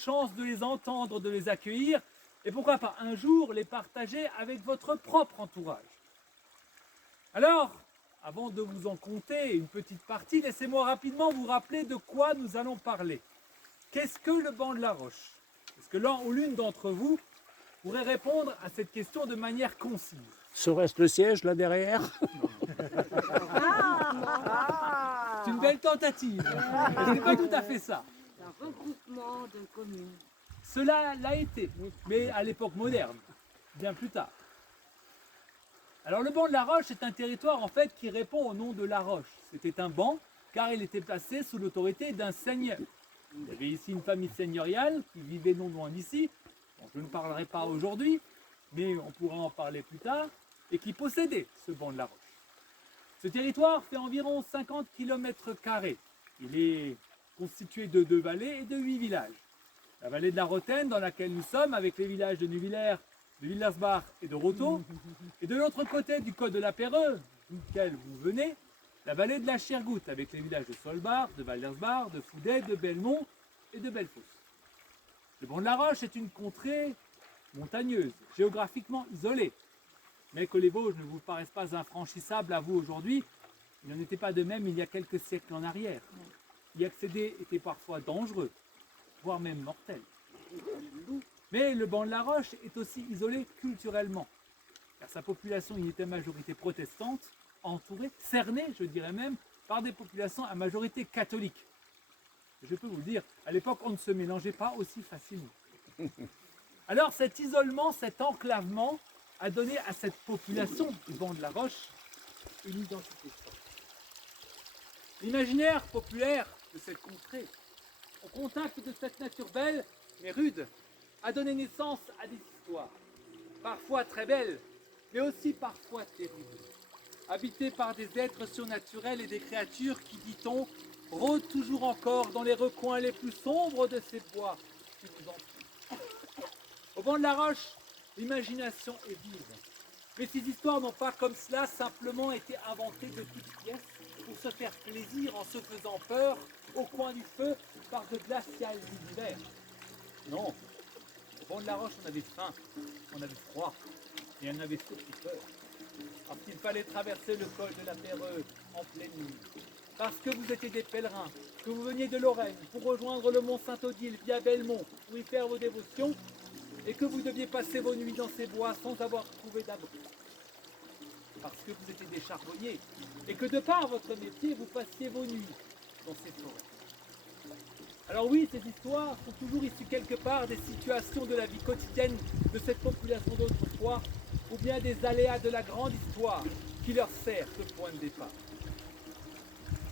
chance de les entendre, de les accueillir, et pourquoi pas un jour les partager avec votre propre entourage. Alors, avant de vous en conter une petite partie, laissez-moi rapidement vous rappeler de quoi nous allons parler. Qu'est-ce que le banc de la Roche? Est-ce que l'un ou l'une d'entre vous pourrait répondre à cette question de manière concise? Serait-ce le siège là derrière? C'est une belle tentative, mais ce n'est pas tout à fait ça. Un regroupement de communes. Cela l'a été, mais à l'époque moderne, bien plus tard. Alors le banc de la Roche est un territoire en fait qui répond au nom de la Roche. C'était un banc car il était placé sous l'autorité d'un seigneur. Il y avait ici une famille seigneuriale qui vivait non loin d'ici, dont je ne parlerai pas aujourd'hui, mais on pourra en parler plus tard, et qui possédait ce banc de la Roche. Ce territoire fait environ 50 km². Il est constitué de 2 vallées et de 8 villages. La vallée de la Rotaine, dans laquelle nous sommes, avec les villages de Nuvillers, de Villersbach et de Roto. Et de l'autre côté du col de la Perreux, duquel vous venez, la vallée de la Chergoutte, avec les villages de Solbach, de Valdersbach, de Foudet, de Belmont et de Bellefosse. Le banc de la Roche est une contrée montagneuse, géographiquement isolée. Mais que les Vosges ne vous paraissent pas infranchissables à vous aujourd'hui, il n'en était pas de même il y a quelques siècles en arrière. Y accéder était parfois dangereux, voire même mortel. Mais le banc de la Roche est aussi isolé culturellement, car sa population y était à majorité protestante, entourée, cernée, je dirais même, par des populations à majorité catholique. Je peux vous le dire, à l'époque, on ne se mélangeait pas aussi facilement. Alors cet isolement, cet enclavement, a donné à cette population du banc de la Roche une identité forte. L'imaginaire populaire de cette contrée, au contact de cette nature belle mais rude, a donné naissance à des histoires, parfois très belles, mais aussi parfois terribles, habitées par des êtres surnaturels et des créatures qui, dit-on, rôdent toujours encore dans les recoins les plus sombres de ces bois qui nous entourent. Au banc de la Roche, l'imagination est vive. Mais ces histoires n'ont pas comme cela simplement été inventées de toutes pièces pour se faire plaisir en se faisant peur au coin du feu par de glaciales univers. Non, au banc de la Roche on avait faim, on avait froid et on avait surtout peur. Parce qu'il fallait traverser le col de la Perreux en pleine nuit. Parce que vous étiez des pèlerins, que vous veniez de Lorraine pour rejoindre le mont Saint-Odile via Belmont pour y faire vos dévotions, et que vous deviez passer vos nuits dans ces bois sans avoir trouvé d'abri. Parce que vous étiez des charbonniers, et que de par votre métier, vous passiez vos nuits dans ces forêts. Alors oui, ces histoires sont toujours issues quelque part des situations de la vie quotidienne de cette population d'autrefois, ou bien des aléas de la grande histoire qui leur sert de point de départ.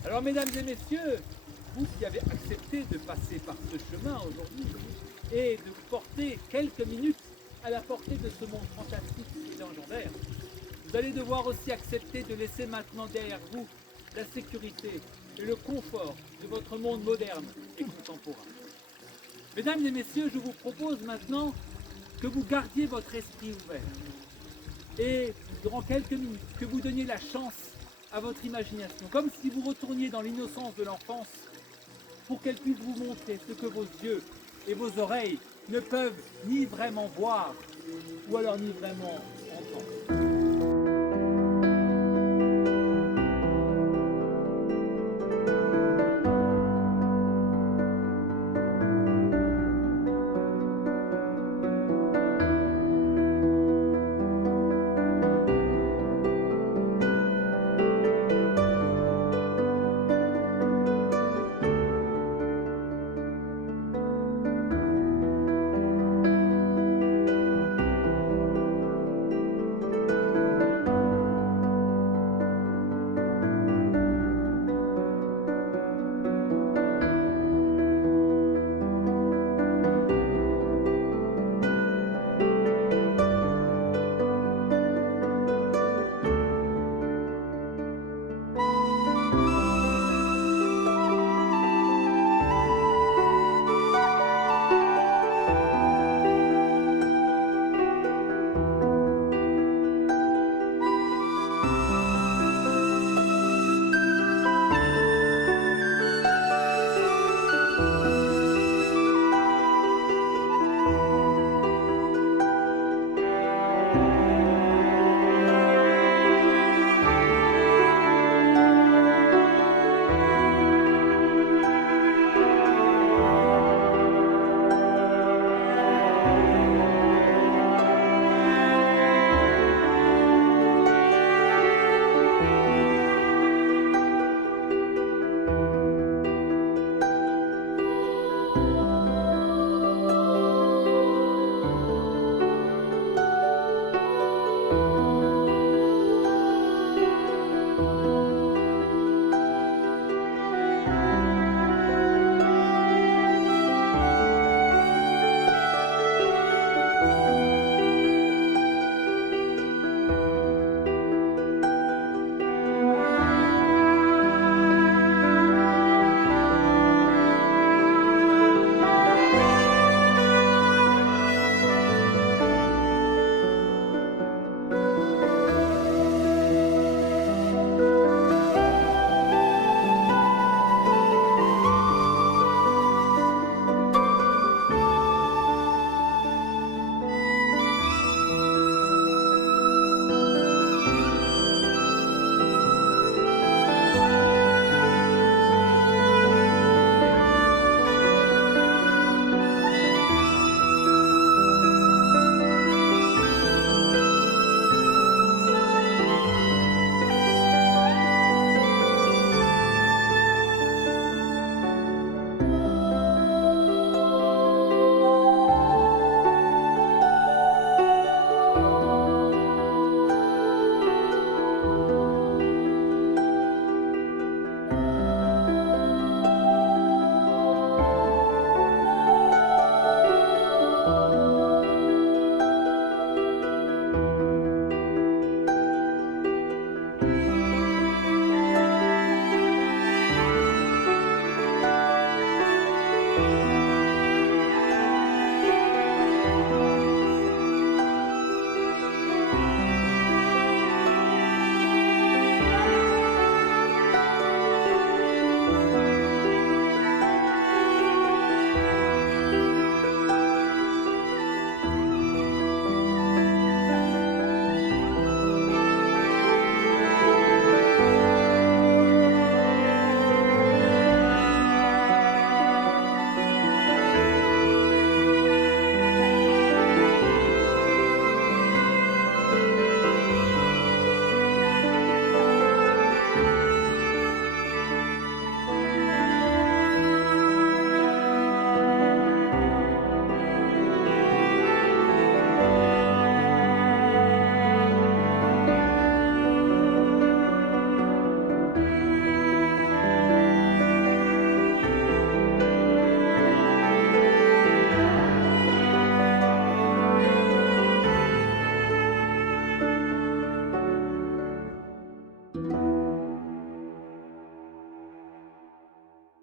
Alors mesdames et messieurs, vous qui avez accepté de passer par ce chemin aujourd'hui et de vous porter quelques minutes à la portée de ce monde fantastique et légendaire, vous allez devoir aussi accepter de laisser maintenant derrière vous la sécurité et le confort de votre monde moderne et contemporain. Mesdames et messieurs, je vous propose maintenant que vous gardiez votre esprit ouvert et durant quelques minutes, que vous donniez la chance à votre imagination, comme si vous retourniez dans l'innocence de l'enfance pour qu'elle puisse vous montrer ce que vos yeux et vos oreilles ne peuvent ni vraiment voir ou alors ni vraiment entendre.